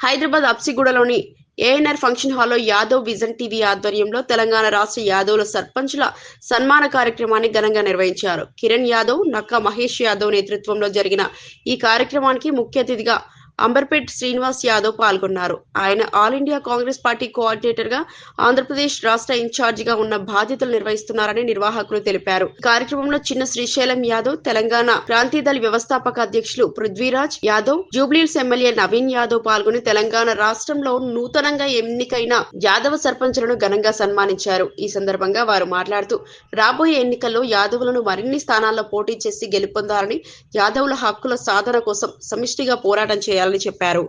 Hyderabad అప్సిగూడలోని ANR function హాల్లో Yadav vision TV ఆధ్వర్యంలో తెలంగాణ రాష్ట్ర యాదవ్ల సర్పంచ్ల సన్మాన కార్యక్రమాన్ని ఘనంగా నిర్వహించారు. కిరణ్ యాదవ్ నక్క మహేష్ యాదవ్ నేతృత్వంలో జరిగిన ఈ కార్యక్రమానికి ముఖ్య అతిథిగా అంబర్పేట్ శ్రీనివాస్ యాదవ్ పాల్గొన్నారు. ఆయన ఆల్ ఇండియా కాంగ్రెస్ పార్టీ కోఆర్డినేటర్గా ఆంధ్రప్రదేశ్ రాష్ట్ర ఇన్ఛార్జ్గా ఉన్న బాధ్యతలు నిర్వహిస్తున్నారని నిర్వాహకులు తెలిపారు. కార్యక్రమంలో చిన్న శ్రీశైలం యాదవ్ తెలంగాణ క్రాంతిదళ వ్యవస్థాపక అధ్యక్షులు పృథ్వీరాజ్ యాదవ్ జూబ్లీస్ ఎమ్మెల్యే నవీన్ యాదవ్ పాల్గొని తెలంగాణ రాష్ట్రంలో నూతనంగా ఎన్నికైన యాదవ సర్పంచులను ఘనంగా సన్మానించారు. ఈ సందర్భంగా వారు మాట్లాడుతూ రాబోయే ఎన్నికల్లో యాదవులను మరిన్ని స్థానాల్లో పోటీ చేసి గెలుపొందాలని యాదవుల హక్కుల సాధన కోసం సమిష్టిగా పోరాటం చేయాలి చేయాలని చెప్పారు.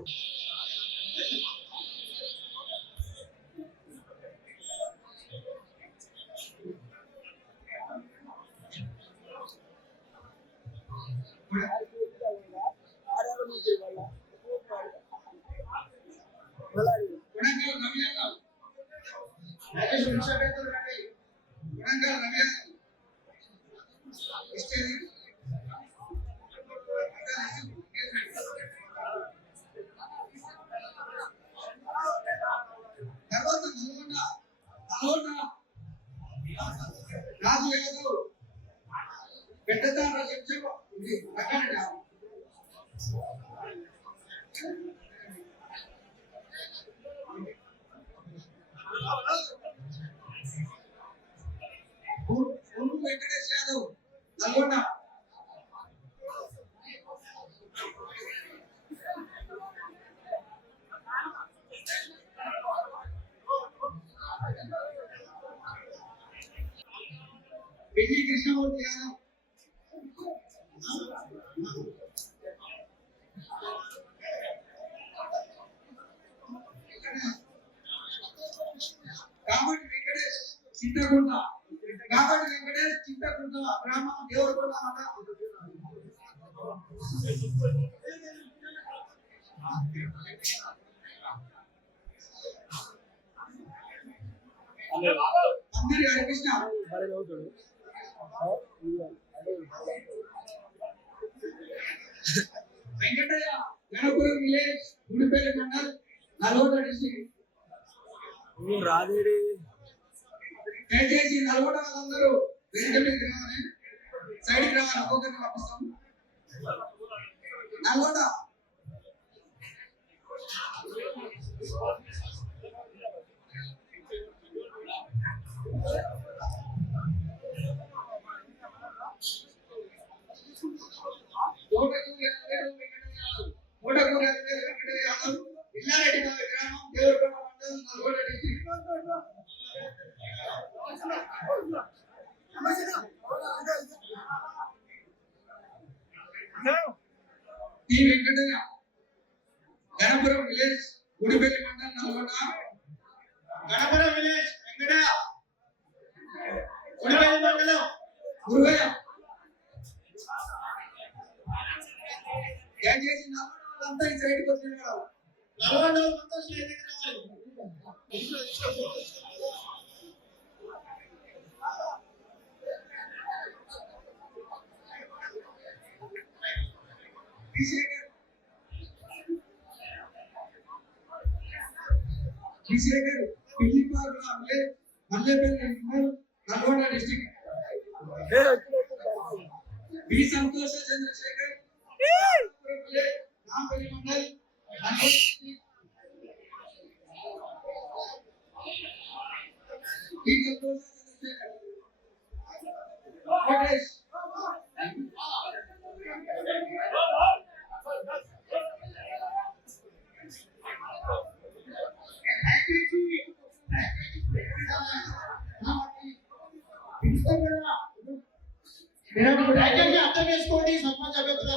గుణంగా రాజు యాదవ్ పెద్దదాన శిక్షకు ఇది రకండి పూర్వ వెంకటేష్ యాదవ్ నల్గొండ విజయ్ కృష్ణమూర్తి యాదవ్ కాబట్టి వెంకటేష్ చింతకుంట. కాబట్టి వెంకటేష్ చింతకుంట గ్రామం దేవరకొండ మాట అందరు హరికృష్ణ వెంకటయ్య గణపురం విలేజ్ గుడిపల్లి మండల్ నల్గొండ డిస్ట్రిక్ట్. దయచేసి నల్గొండ వాళ్ళందరూ రావాలి. సైడ్కి రావాలి. ఒక్కొక్కరిని పంపిస్తాం. నల్గొండ. తోటకూరు యాదవ్ వెంకటయ్య యాదవ్. తోటకూరు యాదవ్ వెంకటయ్య యాదవ్. ఇల్లారెడ్డి గ్రామం దేవరకొండ మండలం Nalgonda district T Venkataiah Ganapuram village Gudipalli మండలం నల్గొండ గణపురం విలేజ్ వెంకటయ్య గుడిపల్లి మండలం గురువయ్య దయచేసి నల్గొండ వాళ్ళంతా ఈ సైడ్కి వచ్చి నల్గొండ వాళ్ళంతా స్టేజ్ దగ్గర రావాలి విశేఖర్ విశేఖర్ పిల్లిపాకుల విలేజ్ మల్లెపల్లి మండలం Nalgonda district B Santosha Chandrashekar village Nampally mandal Nalgonda district B Santosha Chandrashekar దయచేసి అర్థం చేసుకోండి సర్పంచ్ అభ్యర్థులు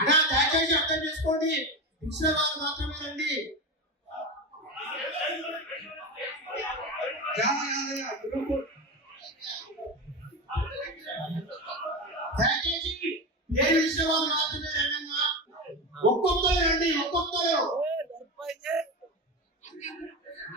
అన్నా దయచేసి అర్థం చేసుకోండి. ఇచ్చిన వాళ్ళు మాత్రమే రండి. దయచేసి పేరు ఇచ్చిన వాళ్ళు మాత్రమే